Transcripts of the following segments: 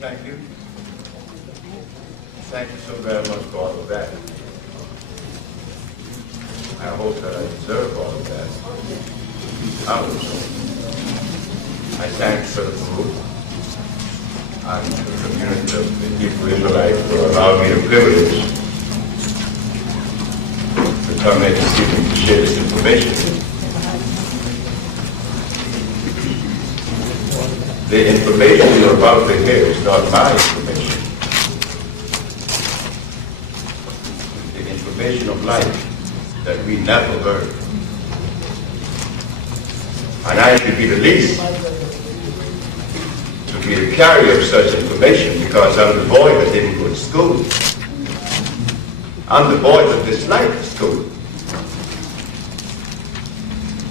Thank you. Thank you so very much for all of that. I hope that I deserve all of that. I thank you for the food and the community of the Hebrew Israelites for allowing me the privilege to come in and seek to share this information. The information you're about to hear is not my information. The information of life that we never heard. And I should be the least to be the carrier of such information because I'm the boy that didn't go to school. I'm the boy that disliked school.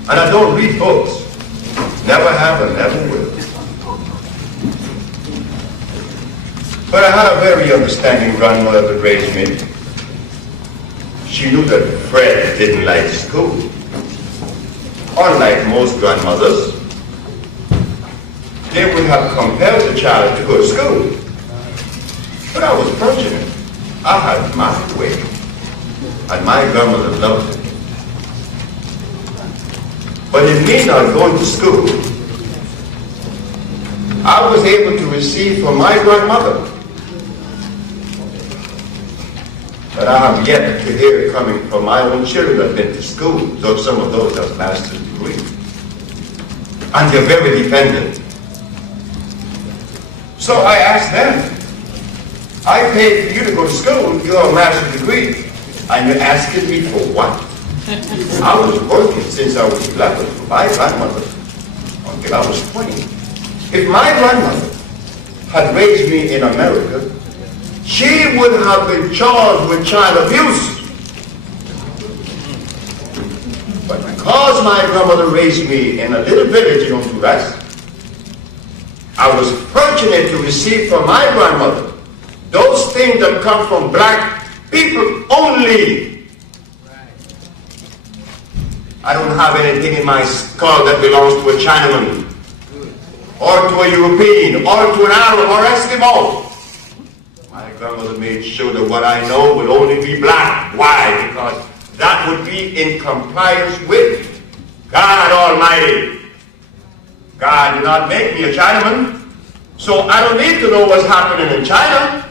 And I don't read books. Never have and never will. But I had a very understanding grandmother that raised me. She knew that Fred didn't like school. Unlike most grandmothers, they would have compelled the child to go to school. But I was fortunate. I had my way. And my grandmother loved it. But in me not going to school, I was able to receive from my grandmother. But I have yet to hear it coming from my own children that have been to school, though some of those have master's degree. And they're very dependent. So I asked them, I paid for you to go to school, you have a master's degree, and you're asking me for what? I was working since I was 11 for my grandmother until I was 20. If my grandmother had raised me in America, she would have been charged with child abuse. But because my grandmother raised me in a little village in Honduras, I was fortunate to receive from my grandmother those things that come from black people only. I don't have anything in my skull that belongs to a Chinaman, or to a European, or to an Arab, or Eskimo. My grandmother made sure that what I know would only be black. Why? Because that would be in compliance with God Almighty. God did not make me a Chinaman, so I don't need to know what's happening in China.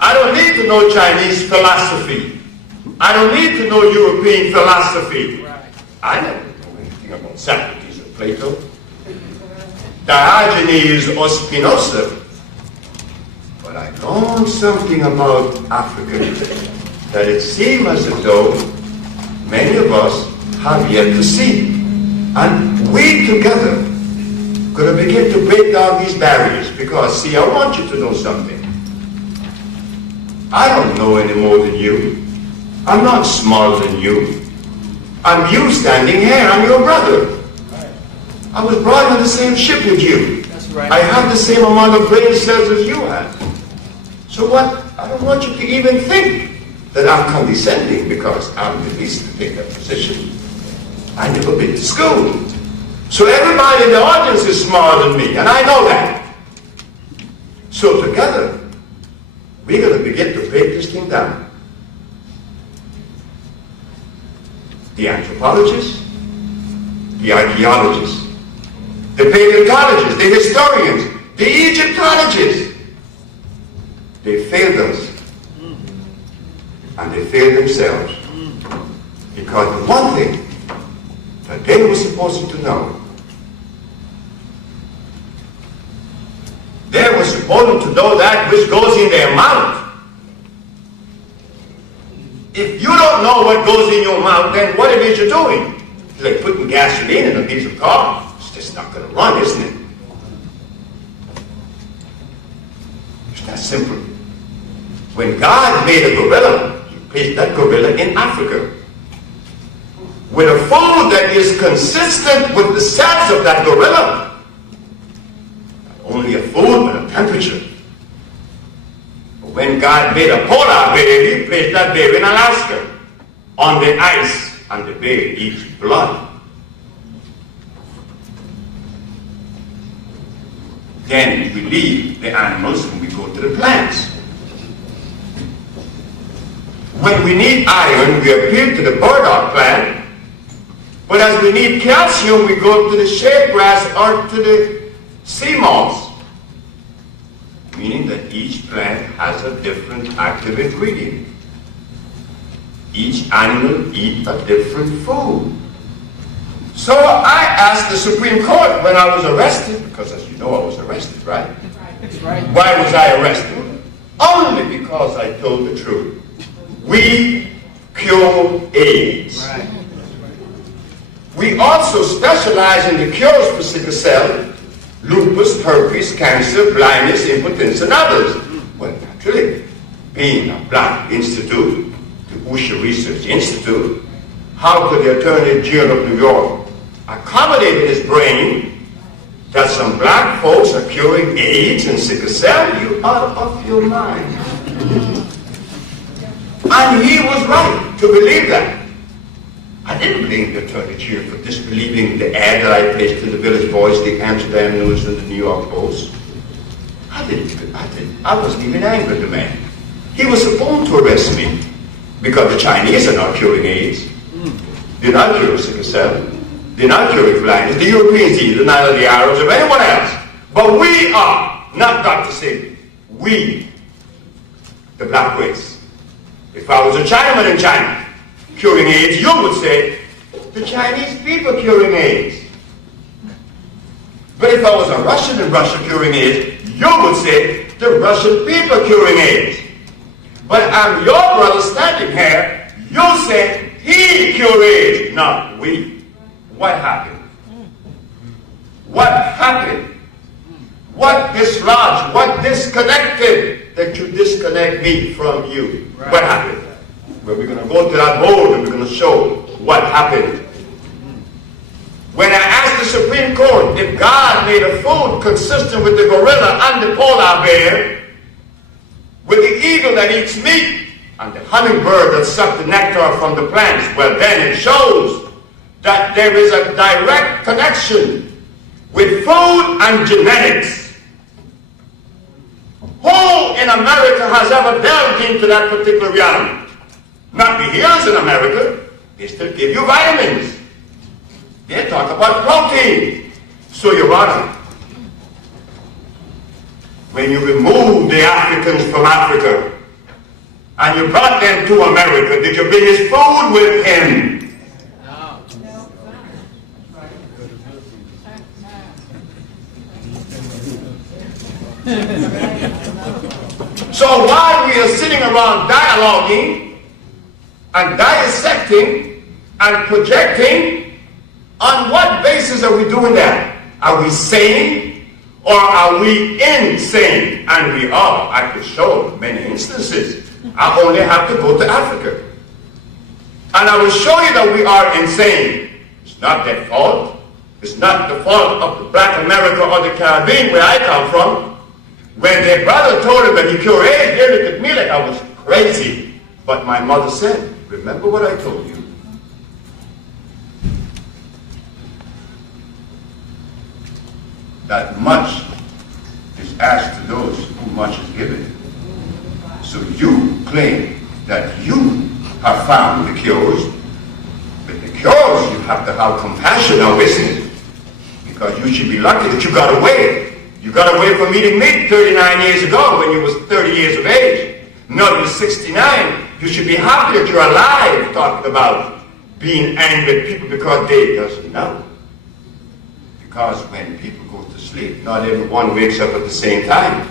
I don't need to know Chinese philosophy. I don't need to know European philosophy. I never know anything about Socrates or Plato, Diogenes or Spinoza. But I know something about Africa that it seems as though many of us have yet to see. And we together going to begin to break down these barriers because, see, I want you to know something. I don't know any more than you. I'm not smaller than you. I'm you standing here. I'm your brother. I was brought on the same ship with you. That's right. I have the same amount of brain cells as you have. So what? I don't want you to even think that I'm condescending because I'm the least to take that position. I never been to school. So everybody in the audience is smarter than me, and I know that. So together, we're going to begin to break this thing down. The anthropologists, the archaeologists, the paleontologists, the historians, the Egyptologists, they failed us. And they failed themselves. Because the one thing that they were supposed to know, they were supposed to know that which goes in their mouth. If you don't know what goes in your mouth, then what it is you're doing? It's like putting gasoline in a piece of car. It's just not going to run, isn't it? It's that simple. When God made a gorilla, He placed that gorilla in Africa with a food that is consistent with the cells of that gorilla. Not only a food, but a temperature. When God made a polar bear, He placed that bear in Alaska on the ice, and the bear eats blood. Then we leave the animals and we go to the plants. When we need iron, we appeal to the burdock plant. But as we need calcium, we go to the shade grass or to the sea moss. Meaning that each plant has a different active ingredient. Each animal eats a different food. So I asked the Supreme Court when I was arrested, because as you know I was arrested, right? Right. Why was I arrested? Only because I told the truth. We cure AIDS. Right. We also specialize in the cures for sickle cell, lupus, herpes, cancer, blindness, impotence, and others. Well, naturally, being a black institute, the Usha Research Institute, how could the Attorney General of New York accommodate in his brain that some black folks are curing AIDS and sickle cell? You out of your mind. And he was right to believe that. I didn't blame the Attorney General for disbelieving the ad that I placed in the Village Voice, the Amsterdam News, and the New York Post. I wasn't even angry at the man. He was supposed to arrest me because the Chinese are not curing AIDS. They're not curing sickle cell. They're not curing blindness. The Europeans either, neither the Arabs or anyone else. But we are, not Dr. Sebi. We, the black race. If I was a Chinaman in China curing AIDS, you would say, the Chinese people curing AIDS. But if I was a Russian in Russia curing AIDS, you would say, the Russian people curing AIDS. But I'm your brother standing here, you say, he cured AIDS, not we. What happened? What happened? What dislodged? What disconnected that you disconnect me from you? Right. What happened? Well, we're going to go to that board and we're going to show what happened. When I asked the Supreme Court if God made a food consistent with the gorilla and the polar bear, with the eagle that eats meat, and the hummingbird that sucks the nectar from the plants, well then it shows that there is a direct connection with food and genetics. Who in America has ever delved into that particular realm? Not the healers in America. They still give you vitamins. They talk about protein. So, Your Honor, when you remove the Africans from Africa and you brought them to America, did you bring his food with him? So while we are sitting around dialoguing and dissecting and projecting, on what basis are we doing that? Are we sane or are we insane? And we are. I could show many instances. I only have to go to Africa. And I will show you that we are insane. It's not their fault. It's not the fault of the black America or the Caribbean where I come from. When their brother told him that he cured AIDS, they looked at me like I was crazy. But my mother said, remember what I told you. That much is asked to those who much is given. So you claim that you have found the cures, but the cures you have to have compassion now, isn't it? Because you should be lucky that you got away. You got away from eating meat 39 years ago when you was 30 years of age. Now you're 69. You should be happy that you're alive, talking about being angry at people because they doesn't know. Because when people go to sleep, not everyone wakes up at the same time.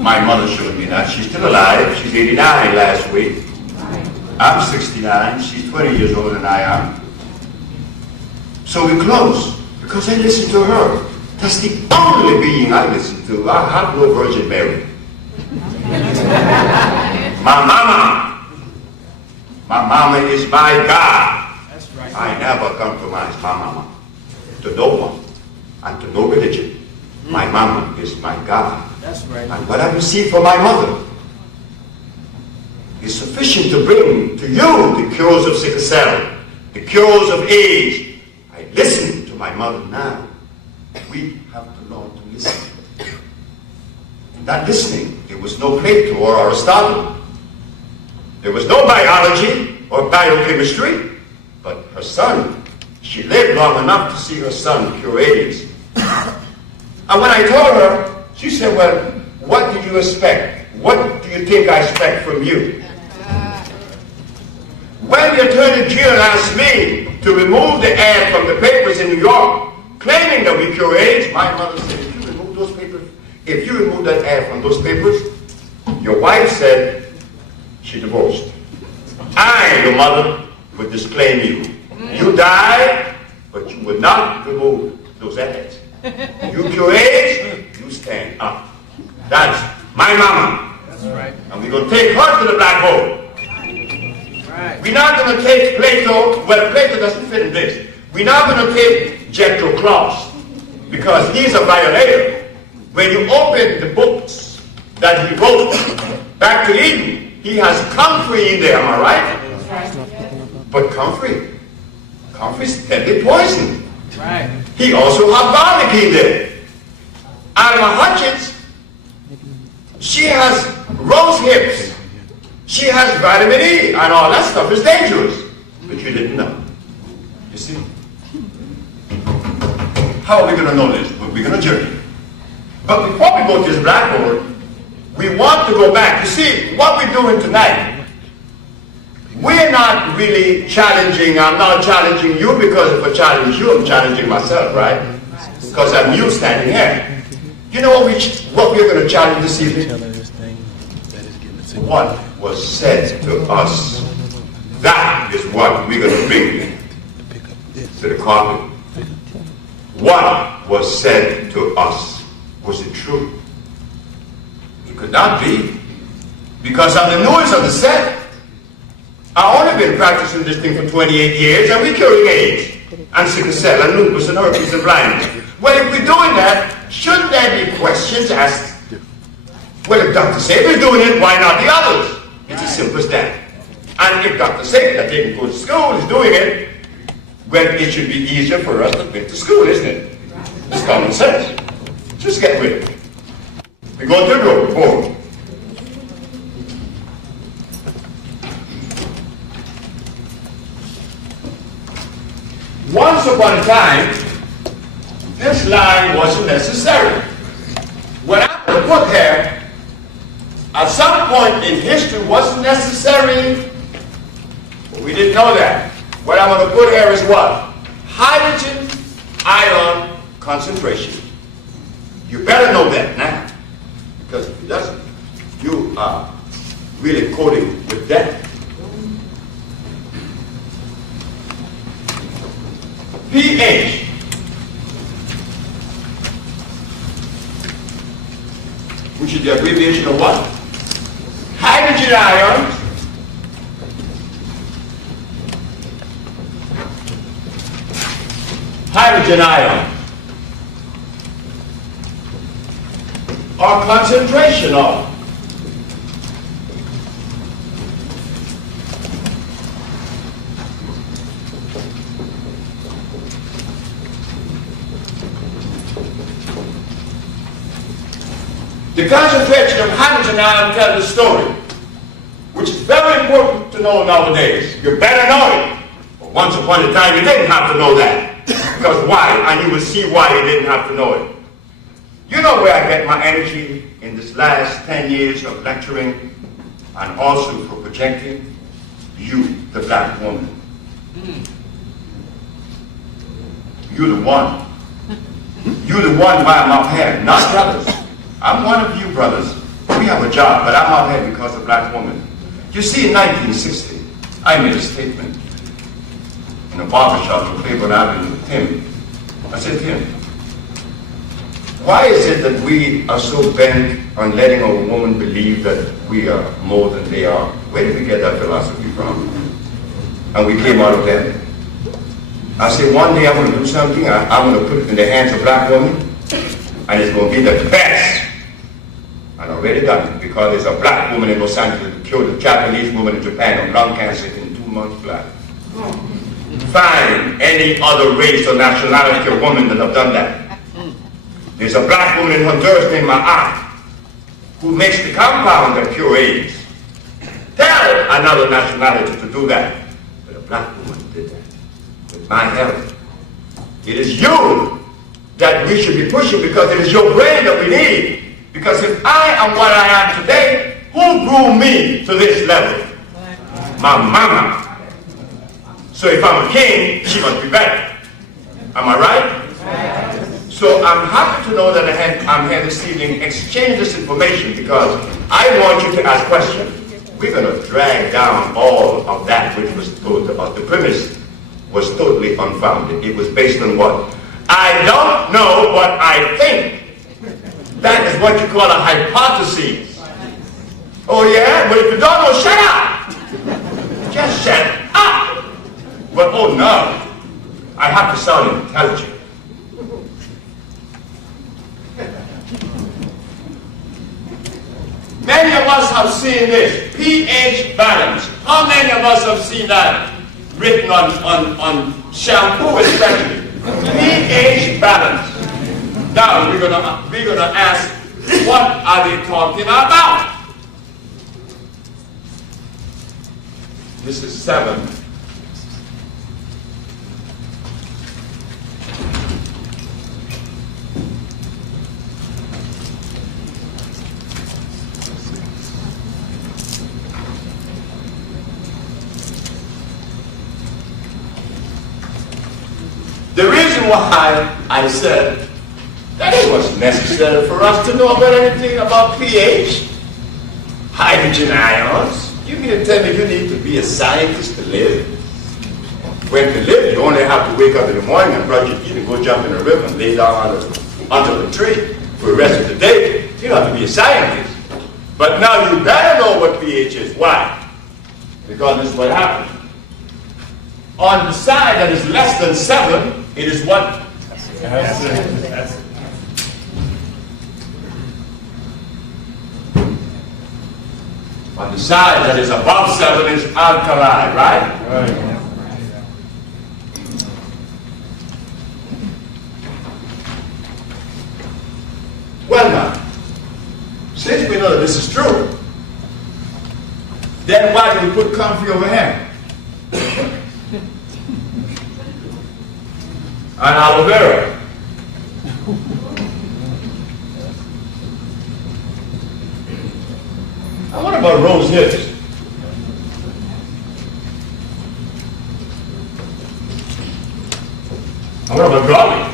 My mother showed me that. She's still alive. She's 89 last week. I'm 69. She's 20 years older than I am. So we're close, because I listen to her. That's the only being I listen to. I have no Virgin Mary. My mama is my God. That's right. I never compromise my mama to no one and to no religion. My mama is my God. That's right. And what I receive from my mother is sufficient to bring to you the cures of sickle cell, the cures of AIDS. I listen to my mother now. We have to learn to listen. In that listening, there was no Plato or Aristotle. There was no biology or biochemistry. But her son, she lived long enough to see her son cure AIDS. And when I told her, she said, well, what did you expect? What do you think I expect from you? When the Attorney General asked me to remove the ad from the papers in New York, claiming that we cure AIDS, my mother said, if you remove those papers, if you remove that ad from those papers, your wife said she divorced. I, your mother, would disclaim you. You died, but you will not remove those ads. You cure AIDS, you stand up. That's my mama. That's right. And we're going to take her to the black hole. Right. We're not going to take Plato, well, Plato doesn't fit in this. We're not going to take Jethro Claus, because he's a violator. When you open the books that he wrote, Back to Eden, he has comfrey in there, am I right? That's right. But comfrey is deadly poison. Right. He also has garlic in there. Alma Hutchins, she has rose hips. She has vitamin E, and all that stuff is dangerous. But you didn't know. You see? How are we going to know this? Well, we're going to journey. But before we go to this blackboard, we want to go back. You see, what we're doing tonight, we're not really challenging. I'm not challenging you, because if I challenge you, I'm challenging myself, right? Because I'm you standing here. You know what we're going to challenge this evening? What was said to us, that is what we're going to bring to the carpet. What was said to us, was it true? It could not be, because I'm the newest of the set. I've only been practicing this thing for 28 years, and we're curing AIDS, and sickle cell, and lupus, and herpes, and blindness. Well, if we're doing that, shouldn't there be questions asked? Well, if Dr. Sebi is doing it, why not the others? It's as simple as that. And if Dr. Sebi, that didn't go to school, is doing it, well, it should be easier for us to get to school, isn't it? It's common sense. Just get with it. We go to the board. Once upon a time, this line wasn't necessary. When I put here, at some point in history wasn't necessary, but we didn't know that. What I'm going to put here is what? Hydrogen ion concentration. You better know that now, because if it doesn't, you are really coding with death. pH. Which is the abbreviation of what? Hydrogen ions or concentration of. The concentration of hydrogen ion tells a story, which is very important to know nowadays. You better know it. But once upon a time, you didn't have to know that. Because why? And you will see why you didn't have to know it. You know where I get my energy in this last 10 years of lecturing and also for projecting? You, the black woman. You're the one. You're the one why I'm up here, not brothers. I'm one of you brothers. We have a job, but I'm out here because of black woman. You see, in 1960, I made a statement in a barbershop in Claiborne Avenue with Tim. I said, Tim, why is it that we are so bent on letting a woman believe that we are more than they are? Where did we get that philosophy from? And we came out of that. I said, one day I'm going to do something, I'm going to put it in the hands of black women, and it's going to be the best. And already done it, because there's a black woman in Los Angeles that killed a Japanese woman in Japan of lung cancer in 2 months flat. find any other race or nationality of woman that have done that. There's a black woman in Honduras named Ma'a who makes the compound that cure AIDS. Tell another nationality to do that. But a black woman did that with my help. It is you that we should be pushing because it is your brain that we need. Because if I am what I am today, who grew me to this level? My mama. So if I'm a king, she must be better. Am I right? So I'm happy to know that I'm here this evening, exchange this information because I want you to ask questions. We're going to drag down all of that which was told to us. The premise was totally unfounded. It was based on what? I don't know, but I think. That is what you call a hypothesis. Oh yeah? But if you don't know, shut up! Just shut up! But oh no, I have to sound intelligent. Many of us have seen this, pH balance. How many of us have seen that written on shampoo especially? pH balance. Now we're gonna ask, what are they talking about? This is 7. The reason why I said that it was necessary for us to know about anything about pH, hydrogen ions. You mean to tell me you need to be a scientist to live? When to live, you only have to wake up in the morning and brush your teeth and go jump in the river and lay down under the tree for the rest of the day. You don't have to be a scientist. But now you better know what pH is. Why? Because this is what happens. On the side that is less than 7, it is what? Acid. On the side that is above 7 is alkali, right? Right. Well now, since we know that this is true, then why do we put comfrey over here? And aloe vera. And what about rose hips? And what about garlic?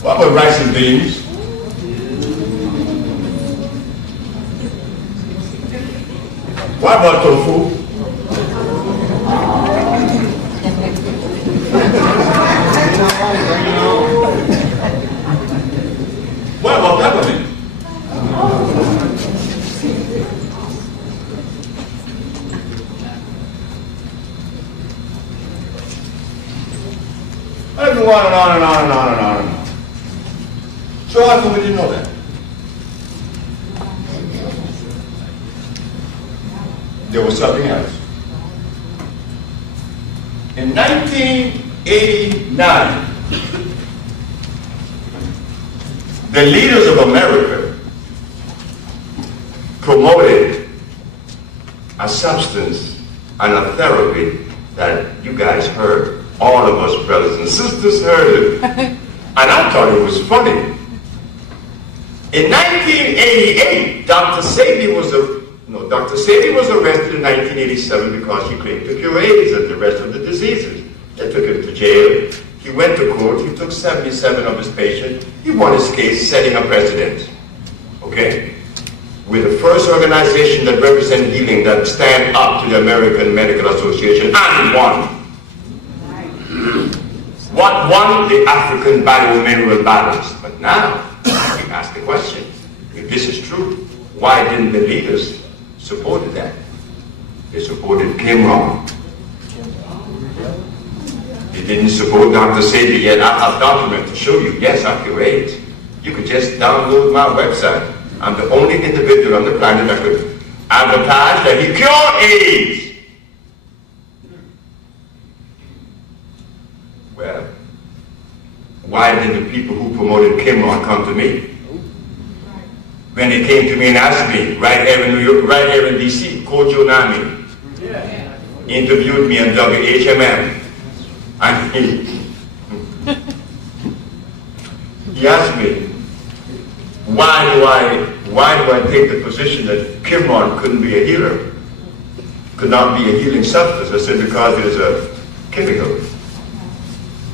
What about rice and beans? What about tofu? What about peppermint? I can go on and on and on and on and on and on. So how come we didn't know that? There was something else. In 1989, the leaders of America promoted a substance and a therapy that you guys heard. All of us brothers and sisters heard it. And I thought it was funny. In 1988, Dr. Sebi was arrested in 1987 because he claimed to cure AIDS and the rest of the diseases. They took him to jail. He went to court. He took 77 of his patients. He won his case, setting a precedent. Okay? We're the first organization that represents healing that stand up to the American Medical Association and won. What won? The African biomineral balance. But now, we ask the question, if this is true, why didn't the leaders support that? They supported Kim wrong. They didn't support Dr. Sebi yet. I have documents to show you. Yes, I cure AIDS. You could just download my website. I'm the only individual on the planet that could advertised that he cured AIDS. Well, why didn't the people who promoted Kimron come to me? When they came to me and asked me, right here in New York, right here in D.C., Kojo Nami interviewed me on WHMM, and he asked me, why do I take the position that Kimron couldn't be a healer, could not be a healing substance? I said, because it is a chemical.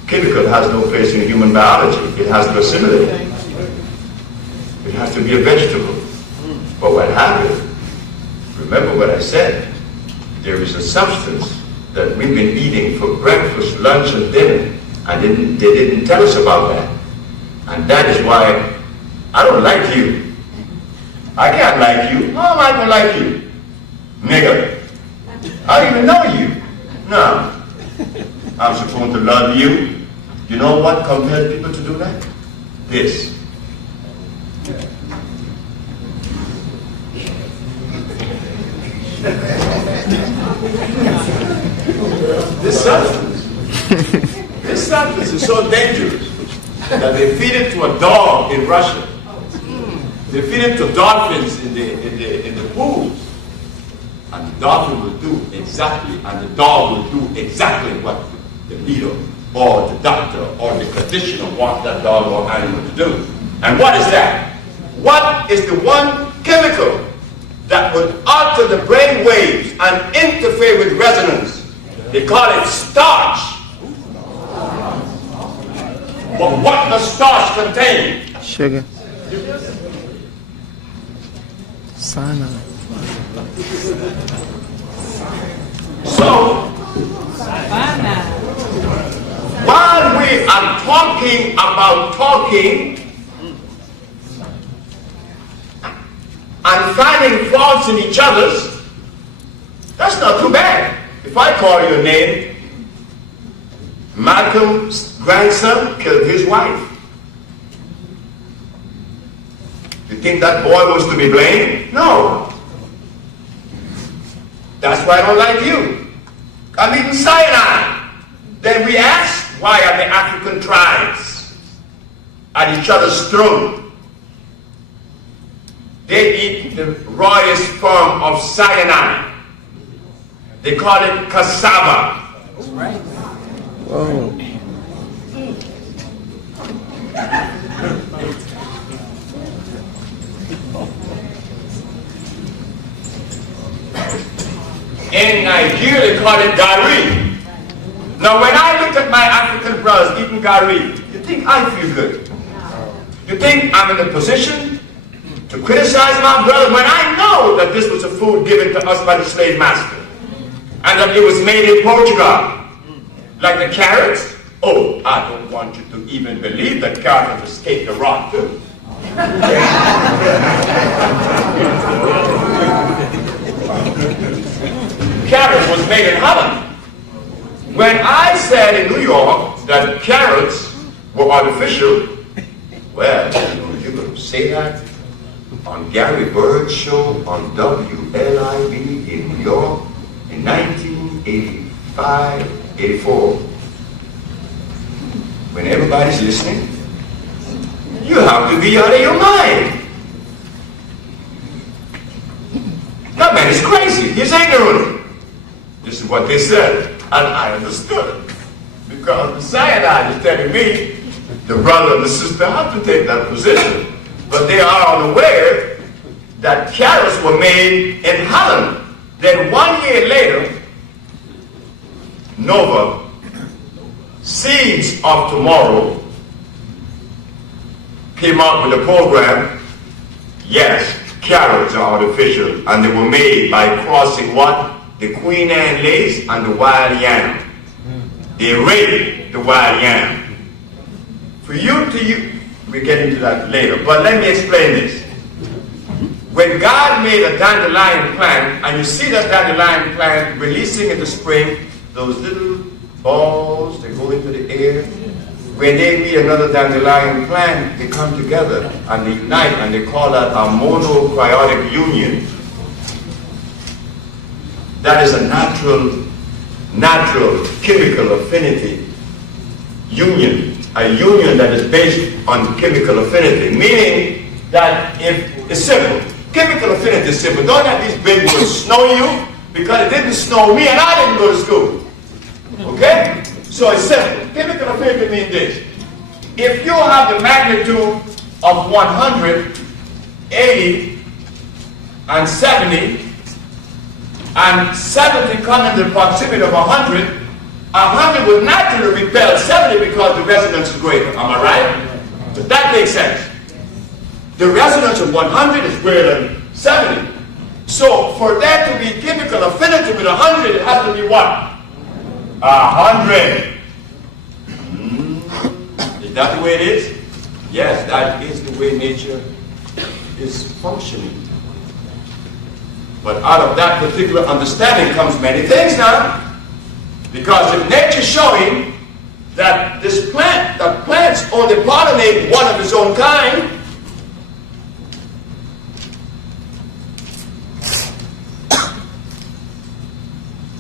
Chemical has no place in human biology. It has to assimilate. It has to be a vegetable. But what happened, remember what I said, there is a substance that we've been eating for breakfast, lunch, and dinner, and they didn't tell us about that. And that is why I don't like you. I can't like you. How am I going to like you? Nigga. I don't even know you. No. I'm supposed to love you. You know what compels people to do that? This. This substance is so dangerous that they feed it to a dog in Russia. They feed it to dolphins in the pools. And the dolphin will do exactly, and the dog will do exactly what the leader or the doctor or the practitioner wants that dog or animal to do. And what is that? What is the one chemical that would alter the brain waves and interfere with resonance? They call it starch. But what does starch contain? Sugar. Cyanide. So, while we are talking about talking and finding faults in each other's, that's not too bad. If I call your name, Malcolm's grandson killed his wife. You think that boy was to be blamed? No. That's why I don't like you. I'm eating cyanide. Then we ask, why are the African tribes at each other's throat? They eat the rawest form of cyanide. They call it cassava. That's right. Whoa. In Nigeria, they call it gari. Now, when I look at my African brothers eating gari, you think I feel good? You think I'm in a position to criticize my brother when I know that this was a food given to us by the slave master and that it was made in Portugal? Like the carrots? Oh, I don't want you to even believe that carrots have escaped the rot too. Carrots was made in Holland. When I said in New York that carrots were artificial, well, you're going to say that on Gary Bird's show on WLIB in New York in 1985, 84. When everybody's listening, you have to be out of your mind. That man is crazy. He's ignorant. This is what they said, and I understood it. Because the cyanide is telling me, the brother and the sister have to take that position. But they are unaware that carrots were made in Holland. Then 1 year later, Nova, Seeds of Tomorrow, came up with a program. Yes, carrots are artificial, and they were made by crossing what? The Queen Anne lace and the wild yam. They raped the wild yam. For you to use, we'll get into that later, but let me explain this. When God made a dandelion plant, and you see that dandelion plant releasing in the spring, those little balls that go into the air, when they meet another dandelion plant, they come together and they unite, and they call that a monocriotic union. That is a natural chemical affinity union. A union that is based on chemical affinity. Meaning that if it's simple. Chemical affinity is simple. Don't let these big words snow you, because it didn't snow me and I didn't go to school. Okay? So it's simple. Chemical affinity means this. If you have the magnitude of 100, 80, and 70, and 70 come in the proximity of 100, 100 will naturally repel 70 because the resonance is greater. Am I right? Does that make sense? The resonance of 100 is greater than 70. So for there to be chemical affinity with 100, it has to be what? 100. Is that the way it is? Yes, that is the way nature is functioning. But out of that particular understanding comes many things now. Because if nature's showing that this plant, that plants only pollinate one of its own kind,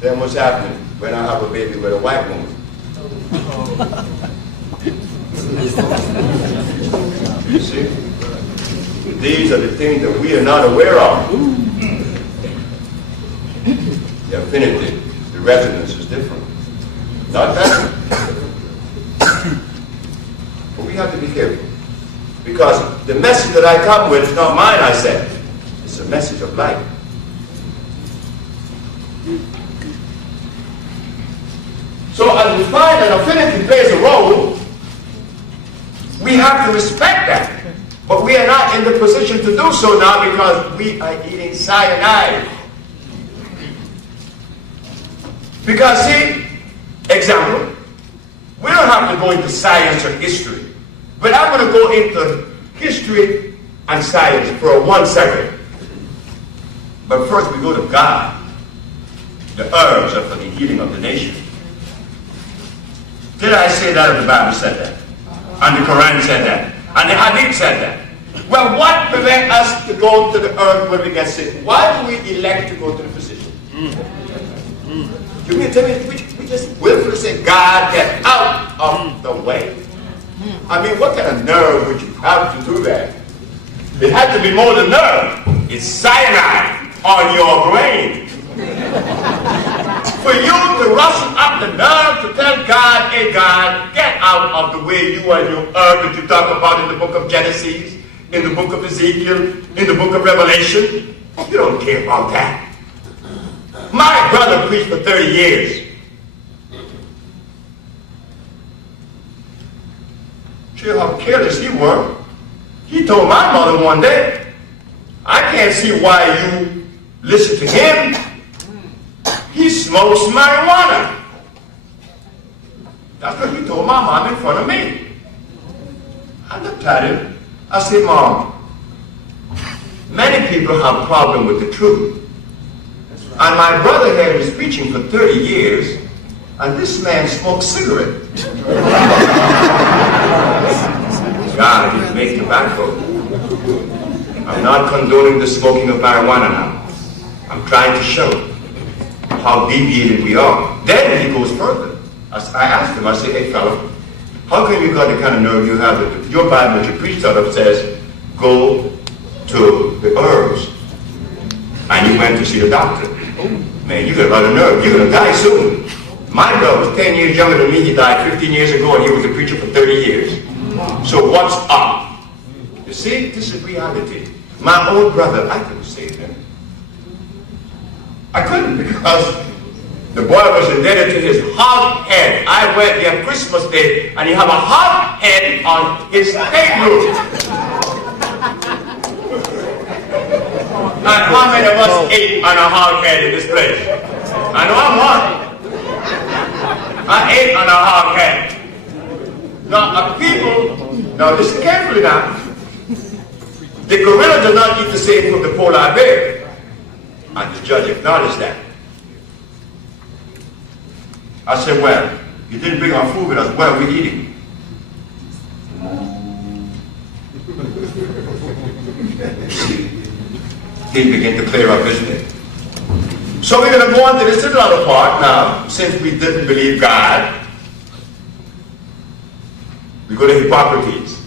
then what's happening when I have a baby with a white woman? You see? These are the things that we are not aware of. The affinity, the resonance is different. Not better. But we have to be careful. Because the message that I come with is not mine, I said. It's a message of light. So as we find that affinity plays a role, we have to respect that. But we are not in the position to do so now because we are eating cyanide. Because see, example, we don't have to go into science or history. But I'm going to go into history and science for 1 second. But first we go to God. The herbs are for the healing of the nation. Did I say that or the Bible said that? And the Quran said that? And the Hadith said that? Well, what prevents us to go to the herb when we get sick? Why do we elect to go to the physician? You mean tell me we just willfully say, God, get out of the way? I mean, what kind of nerve would you have to do that? It had to be more than nerve. It's cyanide on your brain. For you to rustle up the nerve to tell God, hey God, get out of the way, you and your herb that you talk about in the book of Genesis, in the book of Ezekiel, in the book of Revelation. You don't care about that. My brother preached for 30 years. See how careless he was. He told my mother one day, I can't see why you listen to him. He smokes marijuana. That's what he told my mom in front of me. I looked at him. I said, Mom, many people have a problem with the truth. And my brother here was preaching for 30 years, and this man smokes cigarettes. God, he makes tobacco. I'm not condoning the smoking of marijuana now. I'm trying to show how deviated we are. Then he goes further. I asked him, I said, hey fellow, how come you got the kind of nerve you have that your Bible that you preached out of says, go to the herbs. And you went to see the doctor. Man, you got a lot of nerve. You're going to die soon. My brother was 10 years younger than me. He died 15 years ago, and he was a preacher for 30 years. So what's up? You see, this is reality. My own brother, I couldn't save him. I couldn't, because the boy was indebted to his hog head. I went there Christmas Day, and he had a hog head on his table. And how many of us ate on a hog head in this place? I know I'm one. I ate on a hog head. Now, now listen carefully now. The gorilla does not eat the same from the polar bear. And the judge acknowledged that. I said, well, you didn't bring our food with us. What are we eating? He began to clear up, isn't it? So we're going to go on to this little other part now, since we didn't believe God. We go to Hippocrates.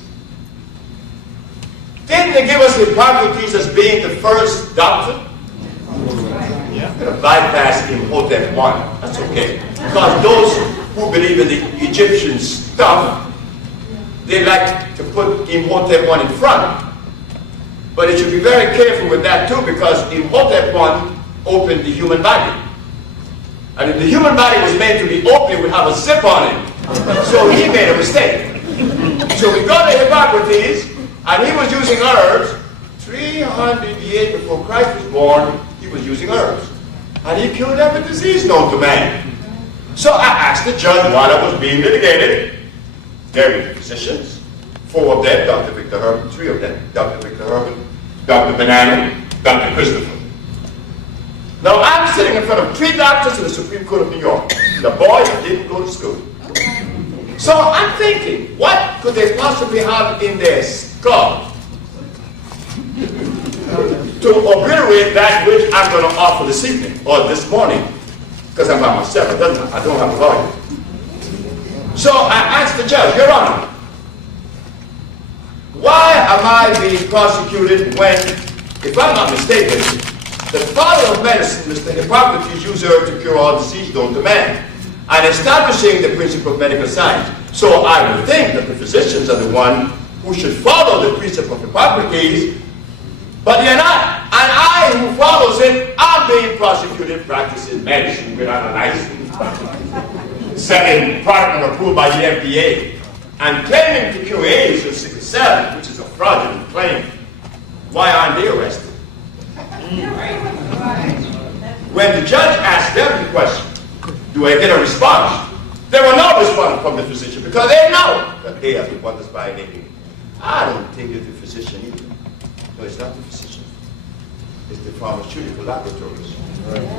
Didn't they give us Hippocrates as being the first doctor? Yeah. We're going to bypass Imhotep I. That's okay. Because those who believe in the Egyptian stuff, they like to put Imhotep I in front. But it should be very careful with that too, because Imhotep I opened the human body. And if the human body was made to be open, it would have a zip on it. So he made a mistake. So we go to Hippocrates, and he was using herbs. 300 years before Christ was born, he was using herbs. And he cured every disease known to man. So I asked the judge while I was being litigated. There were physicians. 4 of them, Dr. Victor Herbert, 3 of them, Dr. Victor Herbert, Dr. Banana, Dr. Christopher. Now I'm sitting in front of 3 doctors in the Supreme Court of New York. The boys didn't go to school. So I'm thinking, what could they possibly have in their skull to obliterate that which I'm going to offer this evening or this morning? Because I'm by myself, I don't have a lawyer. So I asked the judge, Your Honor, why am I being prosecuted when, if I'm not mistaken, the father of medicine, Mr. Hippocrates, used herb to cure all disease known to man, and establishing the principle of medical science. So I would think that the physicians are the one who should follow the precept of Hippocrates, but they're not. And I, who follows it, I'm being prosecuted practicing medicine without a license, selling product not approved by the FDA, and claiming to cure AIDS or sickle cell, which is a fraudulent claim. Why aren't they arrested? When the judge asked them the question, do I get a response? There were no response from the physician because they know that they have been wonders by name. I don't think it's the physician either. No, it's not the physician. It's the pharmaceutical laboratories.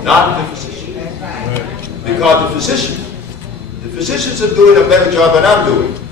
Not the physician. Because the physicians are doing a better job than I'm doing.